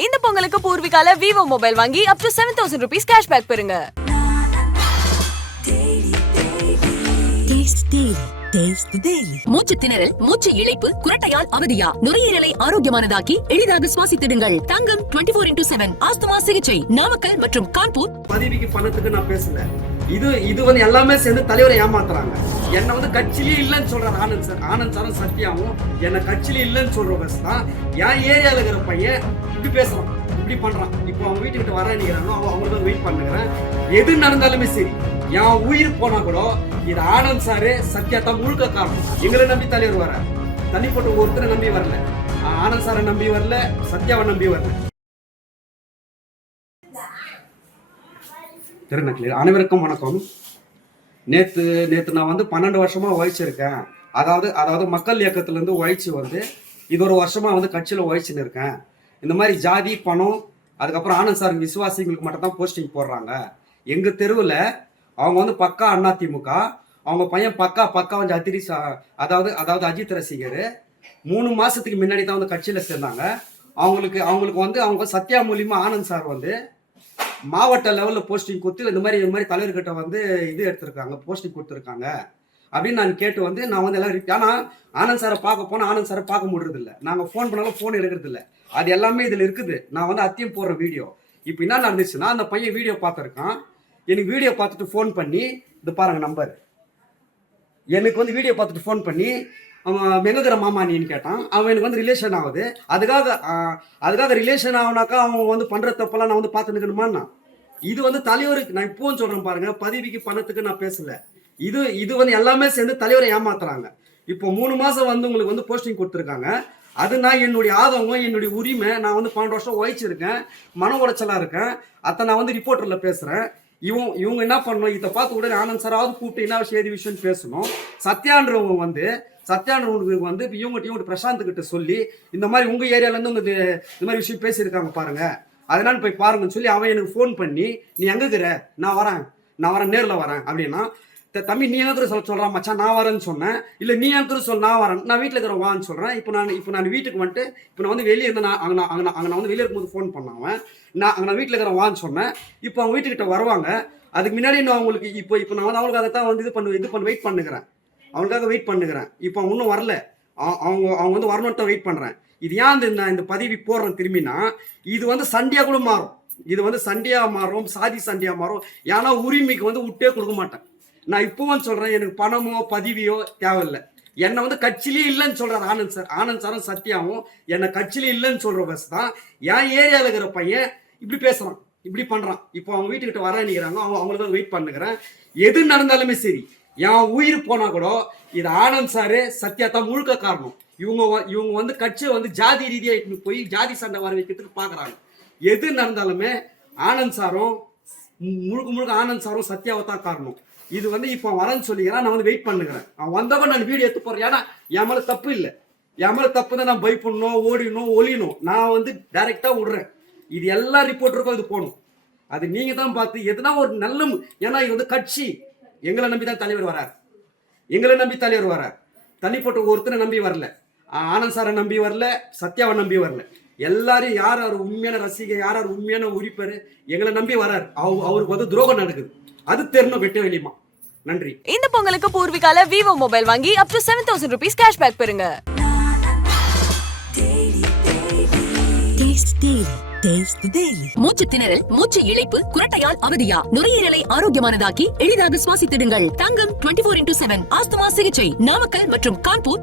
இந்த பொங்கலுக்கு பூர்விகால Vivo mobile வாங்கி up to 7000 rupees cashback பெறுங்க. மூச்சு திணறல், மூச்சு இழைப்பு, குரட்டையால் அவதியா, நுரையீரலை ஆரோக்கியமானதாக்கி எளிதாக சுவாசித்திடுங்கள். தங்கம் 24x7 ஆஸ்துமா சிகிச்சை நாமக்கல் மற்றும் கான்பூர். பதவிக்கு பணத்துக்கு நான் பேசல. இது வந்து எல்லாமே சேர்ந்து தலைவரை ஏமாத்துறாங்க. என்ன வந்து கட்சியிலே இல்லைன்னு சொல்றாரு ஆனந்த் சாரும் சத்யாவும் என்ன கட்சியிலே இல்லைன்னு சொல்ற பஸ் தான் என் ஏரியால இருக்கிற பையன் இப்படி பேசுறான், இப்படி பண்றான். இப்போ அவங்க வீட்டுக்கிட்ட வர நினைக்கிறாங்க, அவங்களுக்கு வெயிட் பண்ணுகிறேன். எது நடந்தாலுமே சரி, என் உயிர் போனா கூட இது ஆனந்த் சாரு சத்யா தான் முழுக்க காரணம். எங்களை நம்பி தலைவர் வர, தனிப்பட்ட ஒருத்தரை நம்பி வரல, ஆனந்த் சாரை நம்பி வரல, சத்யாவை நம்பி வரல. திருநெல்வேலி அனைவருக்கும் வணக்கம். நேற்று நான் வந்து 12 வருஷமா உழைச்சிருக்கேன். அதாவது மக்கள் இயக்கத்திலேருந்து உழைச்சி வந்து இது ஒரு வருஷமா வந்து கட்சியில் உழைச்சின்னு இருக்கேன். இந்த மாதிரி ஜாதி பணம் அதுக்கப்புறம் ஆனந்த் சார் விசுவாசிகளுக்கு மட்டும் தான் போஸ்டிங் போடுறாங்க. எங்கள் தெருவில் அவங்க வந்து பக்கா அதிமுக, அவங்க பையன் பக்கா வந்து அதாவது அஜித் ரசிகர். 3 மாசத்துக்கு முன்னாடி தான் வந்து கட்சியில் சேர்ந்தாங்க. அவங்களுக்கு வந்து அவங்க சத்யா மூலியமா ஆனந்த் சார் வந்து மாவட்ட லெவலில் போஸ்டிங் கொடுத்து இந்த மாதிரி தலைவர்கிட்ட வந்து இது எடுத்திருக்காங்க, போஸ்டிங் கொடுத்துருக்காங்க அப்படின்னு நான் கேட்டு வந்து நான் வந்து எல்லாம். ஆனால் ஆனந்த் சாரை பார்க்க போனால் ஆனந்த் சாரை பார்க்க முடியறது இல்லை. நாங்கள் ஃபோன் பண்ணாலும் ஃபோன் எடுக்கிறது இல்லை. அது எல்லாமே இதில் இருக்குது. நான் வந்து அத்தியம் போடுற வீடியோ. இப்போ என்ன நடந்துச்சுன்னா, அந்த பையன் வீடியோ பார்த்துருக்கான். எனக்கு வீடியோ பார்த்துட்டு ஃபோன் பண்ணி, இது பாருங்க நம்பர், எனக்கு வந்து வீடியோ பார்த்துட்டு ஃபோன் பண்ணி அவன் எங்ககிற மாமா நீன்னு கேட்டான். அவன் எனக்கு வந்து ரிலேஷன் ஆகுது. அதுக்காக ரிலேஷன் ஆகுனாக்கா அவன் வந்து பண்ணுற தப்பெல்லாம் நான் வந்து பார்த்து நிற்கணுமான்னா, இது வந்து தலைவருக்கு நான் இப்போவும் சொல்கிறேன் பாருங்க, பதவிக்கு பணத்துக்கு நான் பேசல. இது வந்து எல்லாமே சேர்ந்து தலைவரை ஏமாத்துறாங்க. இப்போ 3 மாதம் வந்து உங்களுக்கு வந்து போஸ்டிங் கொடுத்துருக்காங்க. அது நான் என்னுடைய ஆதங்கம், என்னுடைய உரிமை. நான் வந்து 12 வருஷம் உழைச்சிருக்கேன், மன உடைச்சலாக இருக்கேன். அதை நான் வந்து ரிப்போர்ட்டரில் பேசுகிறேன். இவங்க என்ன பண்ணணும், இதை பார்த்து உடனே ஆனந்த் சாராவது கூப்பிட்டு என்ன விஷயம் பேசணும். சத்யான்றவங்க வந்து இவங்க பிரசாந்த் கிட்ட சொல்லி இந்த மாதிரி உங்க ஏரியால இருந்து இந்த மாதிரி விஷயம் பேசியிருக்காங்க பாருங்க, அதனால போய் பாருங்கன்னு சொல்லி அவன் எனக்கு ஃபோன் பண்ணி, நீ எங்க இருக்கிற, நான் வரேன் நேரில் வரேன் அப்படின்னா, தம்பி நீ எங்க சொல்றான் மச்சான், நான் வரேன்னு சொன்னேன். இல்லை நீ எங்க சொல், நான் வரேன், நான் வீட்டில் இருக்கிற வான்னு சொல்றேன். இப்போ நான் வீட்டுக்கு வந்துட்டு இப்போ நான் வந்து வெளியே இருந்து நான் வந்து வெளியே இருக்கும்போது ஃபோன் பண்ணாவன், நான் வீட்டில் இருக்கிற வான்னு சொன்னேன். இப்போ அவங்க வீட்டுக்கிட்ட வருவாங்க. அதுக்கு முன்னாடி நான் அவங்களுக்கு இப்போ நான் வந்து அவங்களுக்கு அதை தான் வந்து இது பண்ண வெயிட் பண்ணுகிறேன். அவங்களுக்காக வெயிட் பண்ணுகிறேன். இப்போ அவங்க இன்னும் வரல. அவங்க வந்து வரணும் தான் வெயிட் பண்ணுறேன். இது ஏன் இந்த பதவி போடுறேன் திரும்பினா, இது வந்து சண்டையாக கூட மாறும். இது வந்து சண்டையாக மாறும், சாதி சண்டையாக மாறும். ஏன்னா உரிமைக்கு வந்து விட்டே கொடுக்க மாட்டேன். நான் இப்போவும் சொல்கிறேன், எனக்கு பணமோ பதவியோ தேவையில்லை. என்னை வந்து கட்சியிலே இல்லைன்னு சொல்கிறார் ஆனந்த் சாரும் சத்யாவும் என்னை கட்சியிலே இல்லைன்னு சொல்கிற பஸ் தான் என் ஏரியாவில் இருக்கிற பையன் இப்படி பேசுகிறான், இப்படி பண்ணுறான். இப்போ அவங்க வீட்டுக்கிட்ட வர நிற்கிறாங்க, அவங்களுக்கு வெயிட் பண்ணுகிறேன். எது நடந்தாலுமே சரி, என் உயிர் போனா கூட இது ஆனந்த் சாரு சத்யா தான் முழுக்க காரணம். இவங்க வந்து கட்சியை வந்து ஜாதி ரீதியாக போய் ஜாதி சண்டை வர வைக்கிறதுக்கு பாக்குறாங்க. எது நடந்தாலுமே ஆனந்த் சாரும் முழுக்க ஆனந்த் சாரும் சத்யாவை தான் காரணம். இது வந்து இப்போ வரேன்னு சொல்லிக்கிறேன். நான் வந்து வெயிட் பண்ணுகிறேன். அவன் வந்தவன் நான் வீடியோ எடுத்து போறேன். ஏன்னா என் மேல தப்பு இல்லை. என் மேல தப்பு தான். நான் பயப்படணும், ஓடிடணும், ஒளியணும். நான் வந்து டைரக்டா விடுறேன். இது எல்லா ரிப்போர்ட்டருக்கும் இது போகணும். அது நீங்க தான் பார்த்து எதுனா ஒரு நல்ல, ஏன்னா இது வந்து கட்சி எங்களை நம்பி தான் தலைவர் வரார். தனிப்பட்ட ஒருத்தரை நம்பி வரல, ஆனந்த் சாரை நம்பி வரல, சத்யாவை நம்பி வரல. எல்லாரும் யார் உண்மையான ரசிகர், யார் உண்மையான உறுப்பினர் எங்களை நம்பி வரார். அவருக்கு வந்து துரோகம் நடக்குது. அது தெரியணும் வெட்ட வெளியுமா. நன்றி. இந்த பொங்கலுக்கு பூர்விகால விவோ மொபைல் வாங்கி up to 7000 rupees cashback பெறுங்க. மூச்சு திணறல், மூச்சு இழைப்பு, குரட்டையால் அவதியா, நுரையீரலை ஆரோக்கியமானதாக்கி எளிதாக சுவாசித்திடுங்கள். தங்கம் 24x7 ஆஸ்துமா சிகிச்சை நாமக்கல் மற்றும் கான்பூர்.